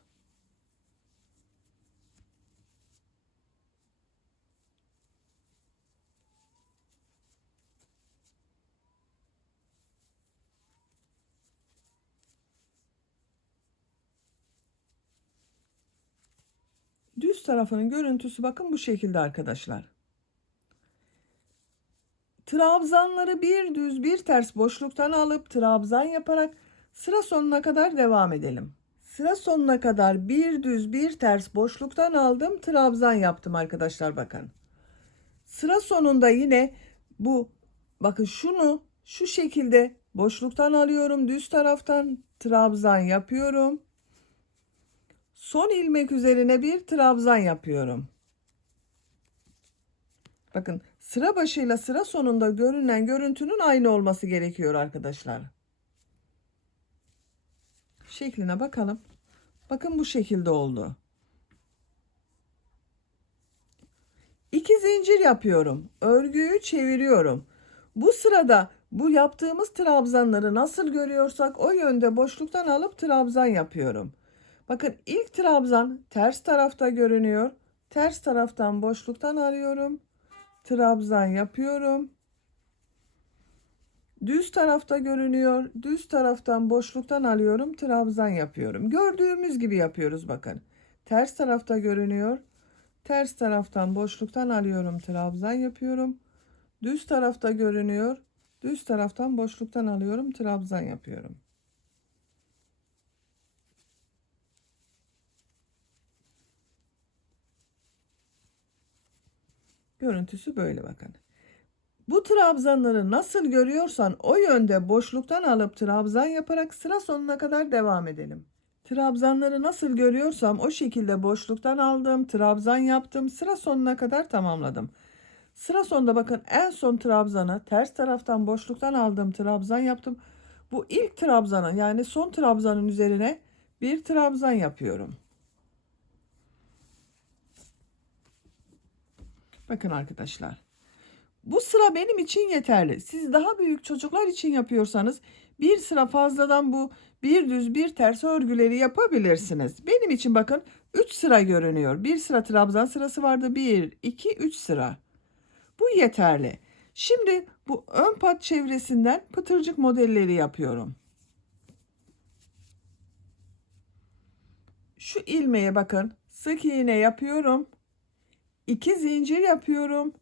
Düz tarafının görüntüsü bakın bu şekilde arkadaşlar. Trabzanları bir düz bir ters boşluktan alıp trabzan yaparak sıra sonuna kadar devam edelim. Sıra sonuna kadar bir düz bir ters boşluktan aldım, trabzan yaptım arkadaşlar bakın. Sıra sonunda yine bu bakın şunu şu şekilde boşluktan alıyorum, düz taraftan trabzan yapıyorum. Son ilmek üzerine bir trabzan yapıyorum. Bakın sıra başıyla sıra sonunda görünen görüntünün aynı olması gerekiyor arkadaşlar. Şekline bakalım. Bakın bu şekilde oldu. 2 zincir yapıyorum. Örgüyü çeviriyorum. Bu sırada bu yaptığımız trabzanları nasıl görüyorsak o yönde boşluktan alıp trabzan yapıyorum. Bakın ilk trabzan ters tarafta görünüyor. Ters taraftan boşluktan alıyorum. Trabzan yapıyorum. Düz tarafta görünüyor. Düz taraftan boşluktan alıyorum. Trabzan yapıyorum. Gördüğümüz gibi yapıyoruz bakın. Ters tarafta görünüyor. Ters taraftan boşluktan alıyorum. Trabzan yapıyorum. Düz tarafta görünüyor. Düz taraftan boşluktan alıyorum. Trabzan yapıyorum. Görüntüsü böyle bakın. Bu trabzanları nasıl görüyorsan o yönde boşluktan alıp trabzan yaparak sıra sonuna kadar devam edelim. Trabzanları nasıl görüyorsam o şekilde boşluktan aldım, trabzan yaptım, sıra sonuna kadar tamamladım. Sıra sonunda bakın en son trabzanı ters taraftan boşluktan aldım, trabzan yaptım. Bu ilk trabzanın yani son trabzanın üzerine bir trabzan yapıyorum. Bakın arkadaşlar. Bu sıra benim için yeterli. Siz daha büyük çocuklar için yapıyorsanız bir sıra fazladan bu bir düz bir ters örgüleri yapabilirsiniz. Benim için bakın 3 sıra görünüyor. Bir sıra trabzan sırası vardı. 1, 2, 3 sıra. Bu yeterli. Şimdi bu ön pat çevresinden pıtırcık modelleri yapıyorum. Şu ilmeğe bakın. Sık iğne yapıyorum. 2 zincir yapıyorum.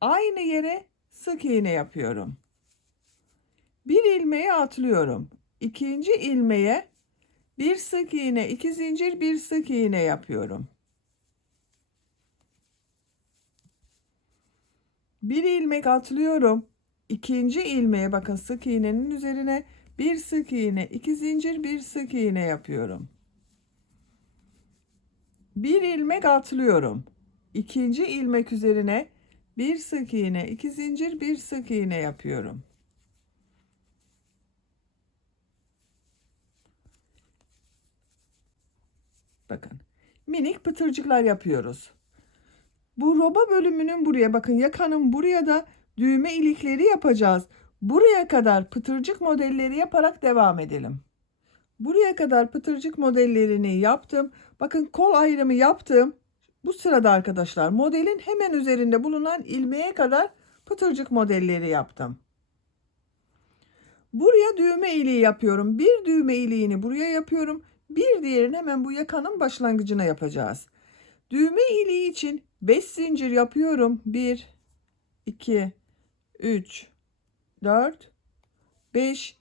Aynı yere sık iğne yapıyorum. Bir ilmeği atlıyorum. İkinci ilmeğe bir sık iğne, 2 zincir, bir sık iğne yapıyorum. Bir ilmek atlıyorum. İkinci ilmeğe bakın sık iğnenin üzerine bir sık iğne, 2 zincir, bir sık iğne yapıyorum. Bir ilmek atlıyorum. İkinci ilmek üzerine bir sık iğne, 2 zincir, bir sık iğne yapıyorum. Bakın minik pıtırcıklar yapıyoruz. Bu roba bölümünün buraya bakın yakanın buraya da düğme ilikleri yapacağız. Buraya kadar pıtırcık modelleri yaparak devam edelim. Buraya kadar pıtırcık modellerini yaptım. Bakın kol ayrımı yaptım. Bu sırada arkadaşlar modelin hemen üzerinde bulunan ilmeğe kadar pıtırcık modelleri yaptım. Buraya düğme iliği yapıyorum. Bir düğme iliğini buraya yapıyorum. Bir diğerini hemen bu yakanın başlangıcına yapacağız. Düğme iliği için 5 zincir yapıyorum. 1, 2, 3, 4, 5.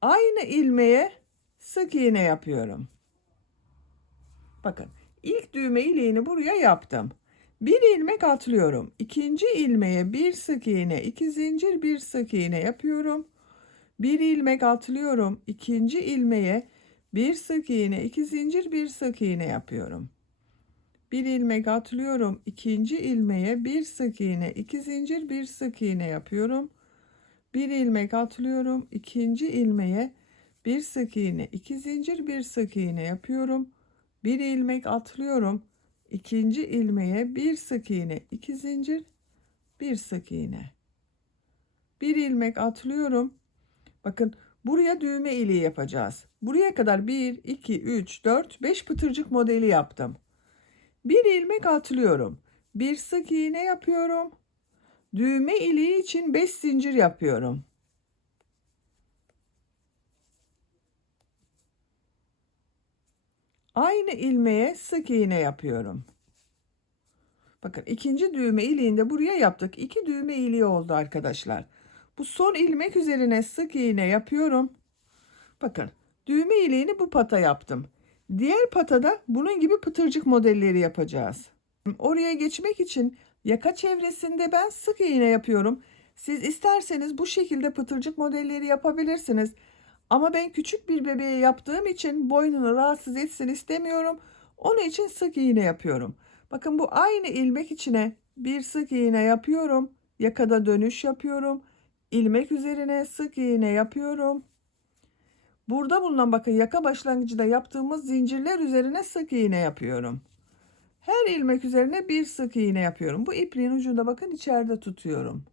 Aynı ilmeğe sık iğne yapıyorum. Bakın ilk düğme iliğini buraya yaptım. Bir ilmek atlıyorum. İkinci ilmeğe bir sık iğne, 2 zincir, bir sık iğne yapıyorum. Bir ilmek atlıyorum. İkinci ilmeğe bir sık iğne, 2 zincir, bir sık iğne yapıyorum. Bir ilmek atlıyorum. İkinci ilmeğe bir sık iğne, 2 zincir, bir sık iğne yapıyorum. Bir ilmek atlıyorum. İkinci ilmeğe bir sık iğne, 2 zincir, bir sık iğne yapıyorum. Bir ilmek atlıyorum. İkinci ilmeğe bir sık iğne, 2 zincir, bir sık iğne. Bir ilmek atlıyorum. Bakın buraya düğme iliği yapacağız. Buraya kadar 1, 2, 3, 4, 5 pıtırcık modeli yaptım. Bir ilmek atlıyorum. Bir sık iğne yapıyorum. Düğme iliği için 5 zincir yapıyorum. Aynı ilmeğe sık iğne yapıyorum. Bakın ikinci düğme iliğini de buraya yaptık. 2 düğme iliği oldu arkadaşlar. Bu son ilmek üzerine sık iğne yapıyorum. Bakın düğme iliğini bu pata yaptım. Diğer patada bunun gibi pıtırcık modelleri yapacağız. Oraya geçmek için yaka çevresinde ben sık iğne yapıyorum. Siz isterseniz bu şekilde pıtırcık modelleri yapabilirsiniz. Ama ben küçük bir bebeğe yaptığım için boynunu rahatsız etsin istemiyorum. Onun için sık iğne yapıyorum. Bakın bu aynı ilmek içine bir sık iğne yapıyorum. Yakada dönüş yapıyorum. İlmek üzerine sık iğne yapıyorum. Burada bulunan bakın yaka başlangıcında yaptığımız zincirler üzerine sık iğne yapıyorum. Her ilmek üzerine bir sık iğne yapıyorum. Bu ipliğin ucunda bakın içeride tutuyorum.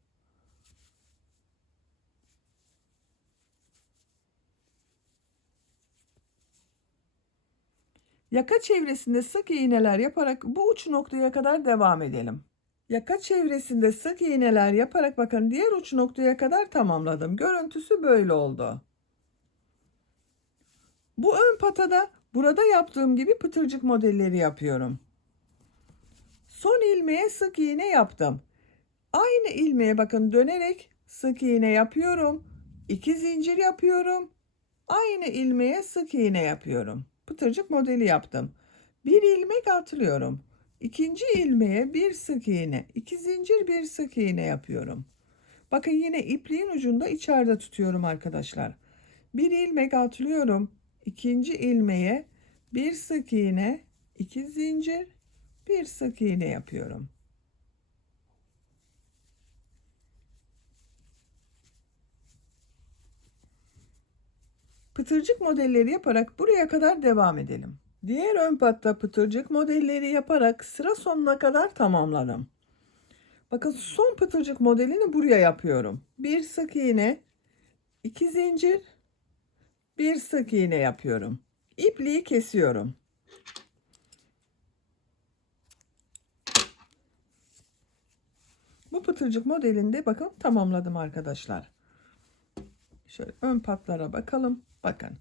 Yaka çevresinde sık iğneler yaparak bu uç noktaya kadar devam edelim. Yaka çevresinde sık iğneler yaparak bakın diğer uç noktaya kadar tamamladım. Görüntüsü böyle oldu. Bu ön patada burada yaptığım gibi pıtırcık modelleri yapıyorum. Son ilmeğe sık iğne yaptım. Aynı ilmeğe bakın dönerek sık iğne yapıyorum. 2 zincir yapıyorum. Aynı ilmeğe sık iğne yapıyorum. Pıtırcık modeli yaptım. Bir ilmek atlıyorum. İkinci ilmeğe bir sık iğne, 2 zincir bir sık iğne yapıyorum. Bakın yine ipliğin ucunda içeride tutuyorum arkadaşlar. Bir ilmek atlıyorum. İkinci ilmeğe bir sık iğne, 2 zincir, bir sık iğne yapıyorum. Pıtırcık modelleri yaparak buraya kadar devam edelim. Diğer ön patta pıtırcık modelleri yaparak sıra sonuna kadar tamamladım. Bakın son pıtırcık modelini buraya yapıyorum. Bir sık iğne, 2 zincir, bir sık iğne yapıyorum. İpliği kesiyorum. Bu pıtırcık modelinde bakın tamamladım arkadaşlar. Şöyle ön patlara bakalım. Bakın.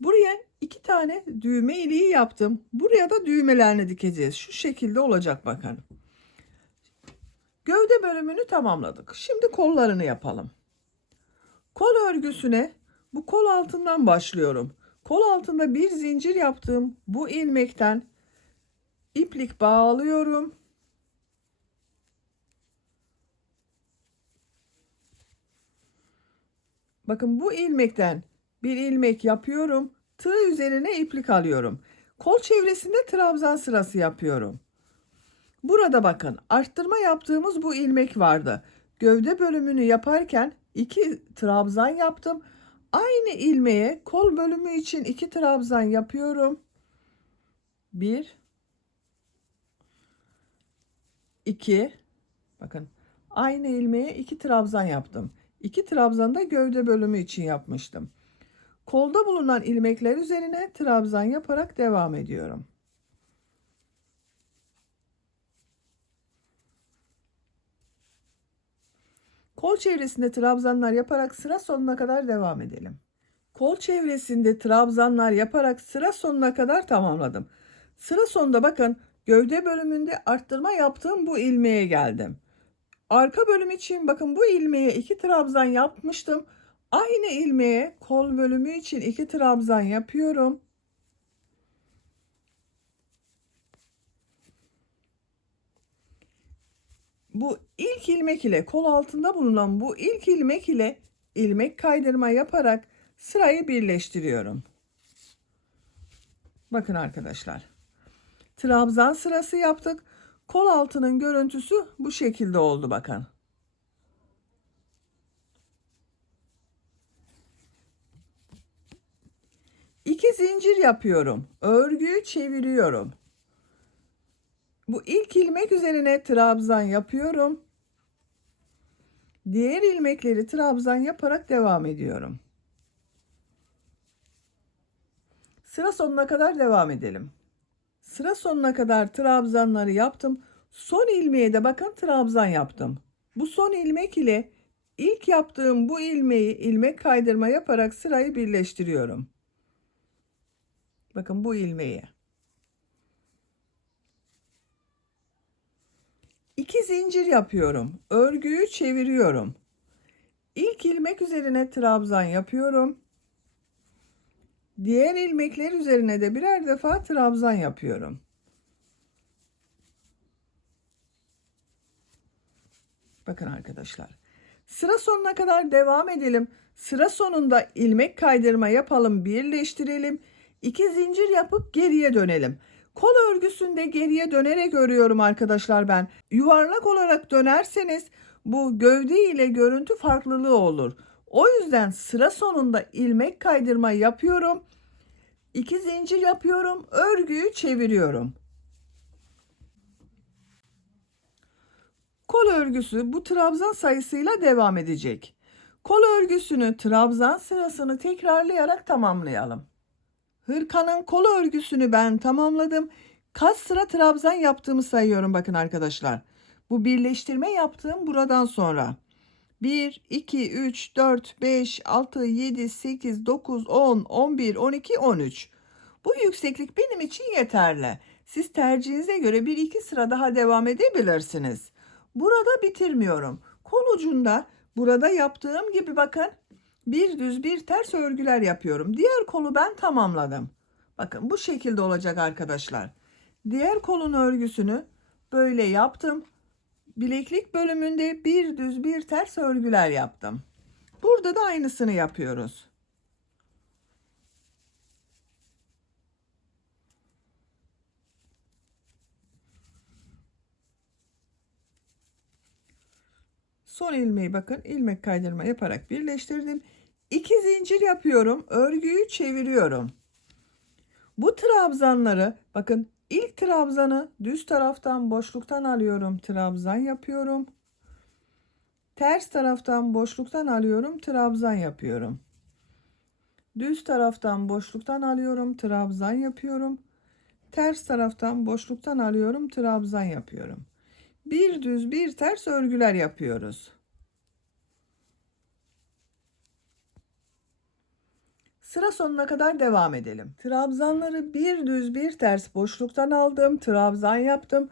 Buraya 2 tane düğme iliği yaptım. Buraya da düğmelerini dikeceğiz. Şu şekilde olacak bakın. Gövde bölümünü tamamladık. Şimdi kollarını yapalım. Kol örgüsüne bu kol altından başlıyorum. Kol altında bir zincir yaptım. Bu ilmekten iplik bağlıyorum. Bakın bu ilmekten bir ilmek yapıyorum. Tığ üzerine iplik alıyorum. Kol çevresinde trabzan sırası yapıyorum. Burada bakın arttırma yaptığımız bu ilmek vardı. Gövde bölümünü yaparken 2 trabzan yaptım. Aynı ilmeğe kol bölümü için 2 trabzan yapıyorum. 1 2 bakın aynı ilmeğe 2 trabzan yaptım. 2 trabzan da gövde bölümü için yapmıştım. Kolda bulunan ilmekler üzerine trabzan yaparak devam ediyorum. Kol çevresinde trabzanlar yaparak sıra sonuna kadar devam edelim. Kol çevresinde trabzanlar yaparak sıra sonuna kadar tamamladım. Sıra sonunda bakın gövde bölümünde arttırma yaptığım bu ilmeğe geldim. Arka bölüm için bakın bu ilmeğe 2 trabzan yapmıştım. Aynı ilmeğe kol bölümü için 2 trabzan yapıyorum. Bu ilk ilmek ile kol altında bulunan bu ilk ilmek ile ilmek kaydırma yaparak sırayı birleştiriyorum. Bakın arkadaşlar. Trabzan sırası yaptık. Kol altının görüntüsü bu şekilde oldu bakın. İki zincir yapıyorum. Örgüyü çeviriyorum. Bu ilk ilmek üzerine trabzan yapıyorum. Diğer ilmekleri trabzan yaparak devam ediyorum. Sıra sonuna kadar devam edelim. Sıra sonuna kadar trabzanları yaptım. Son ilmeğe de bakın trabzan yaptım. Bu son ilmek ile ilk yaptığım bu ilmeği ilmek kaydırma yaparak sırayı birleştiriyorum. Bakın bu ilmeği. 2 zincir yapıyorum. Örgüyü çeviriyorum. İlk ilmek üzerine trabzan yapıyorum. Diğer ilmekler üzerine de birer defa trabzan yapıyorum. Bakın arkadaşlar. Sıra sonuna kadar devam edelim. Sıra sonunda ilmek kaydırma yapalım, birleştirelim. 2 zincir yapıp geriye dönelim. Kol örgüsünde geriye dönerek örüyorum arkadaşlar ben. Yuvarlak olarak dönerseniz bu gövde ile görüntü farklılığı olur. O yüzden sıra sonunda ilmek kaydırma yapıyorum. 2 zincir yapıyorum, örgüyü çeviriyorum. Kol örgüsü bu trabzan sayısıyla devam edecek. Kol örgüsünü trabzan sırasını tekrarlayarak tamamlayalım. Hırkanın kol örgüsünü ben tamamladım. Kaç sıra trabzan yaptığımı sayıyorum bakın arkadaşlar. Bu birleştirme yaptığım buradan sonra. 1, 2, 3, 4, 5, 6, 7, 8, 9, 10, 11, 12, 13. Bu yükseklik benim için yeterli. Siz tercihinize göre 1-2 sıra daha devam edebilirsiniz. Burada bitirmiyorum. Kol ucunda burada yaptığım gibi bakın bir düz bir ters örgüler yapıyorum. Diğer kolu ben tamamladım. Bakın bu şekilde olacak arkadaşlar. Diğer kolun örgüsünü böyle yaptım. Bileklik bölümünde bir düz bir ters örgüler yaptım. Burada da aynısını yapıyoruz. Son ilmeği bakın ilmek kaydırma yaparak birleştirdim. 2 zincir yapıyorum. Örgüyü çeviriyorum. Bu trabzanları bakın ilk trabzanı düz taraftan boşluktan alıyorum. Trabzan yapıyorum. Ters taraftan boşluktan alıyorum. Trabzan yapıyorum. Düz taraftan boşluktan alıyorum. Trabzan yapıyorum. Ters taraftan boşluktan alıyorum. Trabzan yapıyorum. Bir düz bir ters örgüler yapıyoruz. Sıra sonuna kadar devam edelim. Trabzanları bir düz bir ters boşluktan aldım. Trabzan yaptım.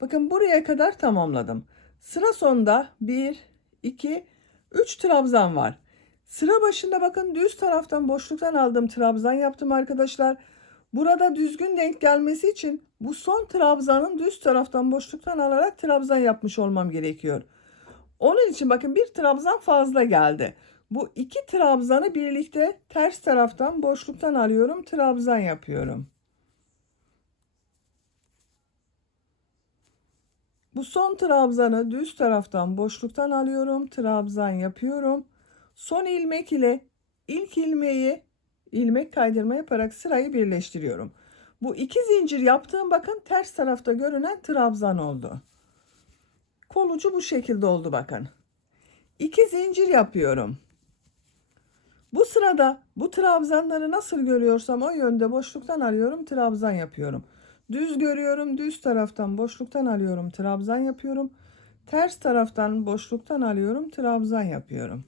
Bakın buraya kadar tamamladım. Sıra sonunda 1, 2, 3 trabzan var. Sıra başında bakın düz taraftan boşluktan aldım. Trabzan yaptım arkadaşlar. Burada düzgün denk gelmesi için bu son trabzanın düz taraftan boşluktan alarak trabzan yapmış olmam gerekiyor. Onun için bakın bir trabzan fazla geldi. Bu iki trabzanı birlikte ters taraftan boşluktan alıyorum. Trabzan yapıyorum. Bu son trabzanı düz taraftan boşluktan alıyorum. Trabzan yapıyorum. Son ilmek ile ilk ilmeği ilmek kaydırma yaparak sırayı birleştiriyorum. Bu iki zincir yaptığım bakın ters tarafta görünen trabzan oldu. Kol ucu bu şekilde oldu bakın. 2 zincir yapıyorum. Bu sırada bu trabzanları nasıl görüyorsam o yönde boşluktan alıyorum, trabzan yapıyorum. Düz görüyorum, düz taraftan boşluktan alıyorum, trabzan yapıyorum. Ters taraftan boşluktan alıyorum, trabzan yapıyorum.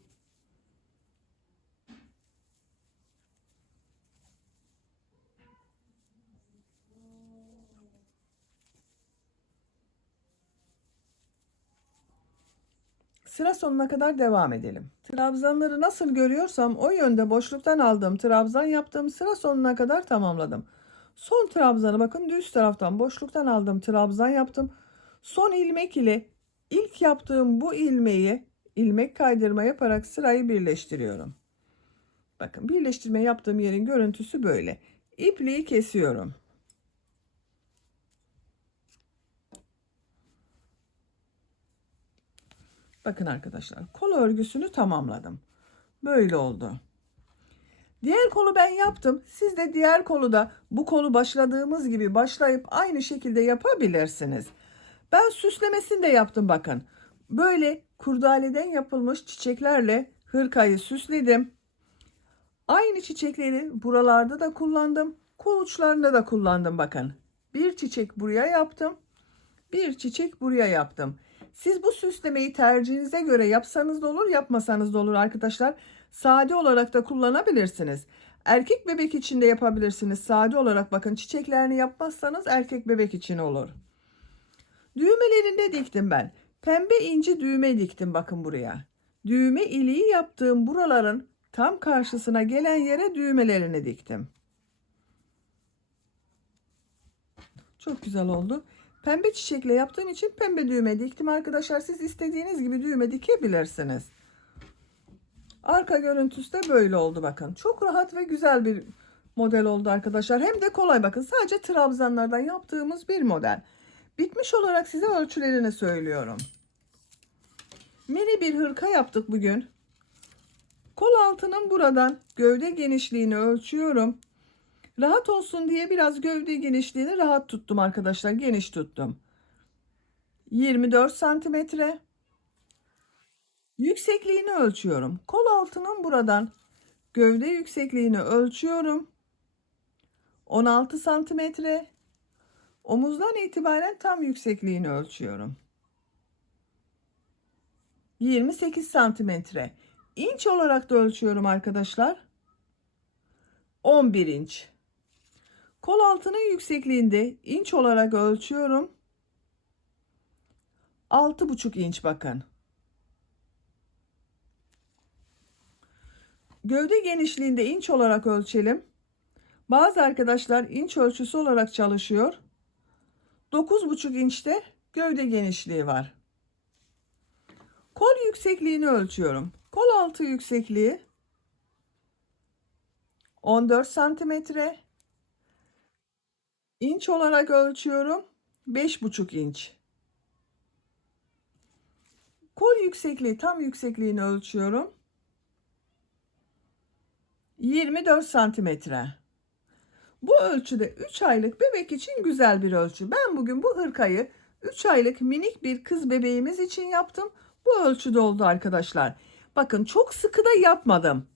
Sıra sonuna kadar devam edelim. Trabzanları nasıl görüyorsam o yönde boşluktan aldım, trabzan yaptım, sıra sonuna kadar tamamladım. Son trabzanı bakın düz taraftan boşluktan aldım, trabzan yaptım. Son ilmek ile ilk yaptığım bu ilmeği ilmek kaydırma yaparak sırayı birleştiriyorum. Bakın birleştirme yaptığım yerin görüntüsü böyle. İpliği kesiyorum. Bakın arkadaşlar kol örgüsünü tamamladım. Böyle oldu. Diğer kolu ben yaptım. Siz de diğer kolu da bu kolu başladığımız gibi başlayıp aynı şekilde yapabilirsiniz. Ben süslemesini de yaptım bakın. Böyle kurdaleden yapılmış çiçeklerle hırkayı süsledim. Aynı çiçekleri buralarda da kullandım. Kol uçlarında da kullandım bakın. Bir çiçek buraya yaptım. Bir çiçek buraya yaptım. Siz bu süslemeyi tercihinize göre yapsanız da olur, yapmasanız da olur arkadaşlar. Sade olarak da kullanabilirsiniz. Erkek bebek için de yapabilirsiniz. Sade olarak bakın çiçeklerini yapmazsanız erkek bebek için olur. Düğmelerini diktim ben. Pembe inci düğme diktim bakın buraya. Düğme iliği yaptığım buraların tam karşısına gelen yere düğmelerini diktim. Çok güzel oldu. Pembe çiçekle yaptığım için pembe düğme diktim arkadaşlar. Siz istediğiniz gibi düğme dikebilirsiniz. Arka görüntüsü de böyle oldu bakın. Çok rahat ve güzel bir model oldu arkadaşlar. Hem de kolay bakın. Sadece trabzanlardan yaptığımız bir model. Bitmiş olarak size ölçülerini söylüyorum. Mini bir hırka yaptık bugün. Kol altının buradan gövde genişliğini ölçüyorum. Rahat olsun diye biraz gövde genişliğini rahat tuttum arkadaşlar. Geniş tuttum. 24 santimetre. Yüksekliğini ölçüyorum. Kol altının buradan gövde yüksekliğini ölçüyorum. 16 santimetre. Omuzdan itibaren tam yüksekliğini ölçüyorum. 28 santimetre. İnç olarak da ölçüyorum arkadaşlar. 11 inç. Kol altının yüksekliğinde inç olarak ölçüyorum. 6,5 inç bakın. Gövde genişliğinde inç olarak ölçelim. Bazı arkadaşlar inç ölçüsü olarak çalışıyor. 9,5 inçte gövde genişliği var. Kol yüksekliğini ölçüyorum. Kol altı yüksekliği 14 santimetre. İnç olarak ölçüyorum. 5,5 inç. Kol yüksekliği tam yüksekliğini ölçüyorum. 24 santimetre. Bu ölçüde 3 aylık bebek için güzel bir ölçü. Ben bugün bu hırkayı 3 aylık minik bir kız bebeğimiz için yaptım. Bu ölçüde oldu arkadaşlar. Bakın çok sıkı da yapmadım.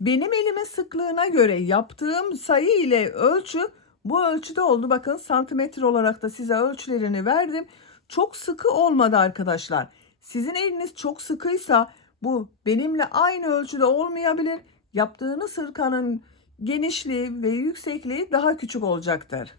Benim elimin sıklığına göre yaptığım sayı ile ölçü bu ölçüde oldu. Bakın santimetre olarak da size ölçülerini verdim. Çok sıkı olmadı arkadaşlar. Sizin eliniz çok sıkıysa bu benimle aynı ölçüde olmayabilir. Yaptığınız hırkanın genişliği ve yüksekliği daha küçük olacaktır.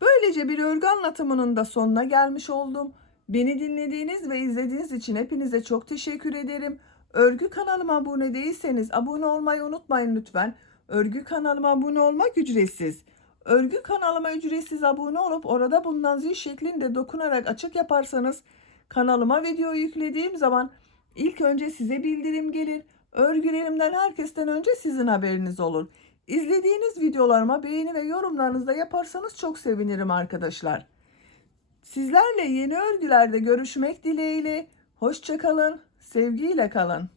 Böylece bir örgü anlatımının da sonuna gelmiş oldum. Beni dinlediğiniz ve izlediğiniz için hepinize çok teşekkür ederim. Örgü kanalıma abone değilseniz abone olmayı unutmayın lütfen. Örgü kanalıma abone olmak ücretsiz. Örgü kanalıma ücretsiz abone olup orada bulunan zil şeklinde dokunarak açık yaparsanız kanalıma video yüklediğim zaman ilk önce size bildirim gelir. Örgülerimden herkesten önce sizin haberiniz olur. İzlediğiniz videolarıma beğeni ve yorumlarınızı da yaparsanız çok sevinirim arkadaşlar. Sizlerle yeni örgülerde görüşmek dileğiyle. Hoşça kalın, sevgiyle kalın.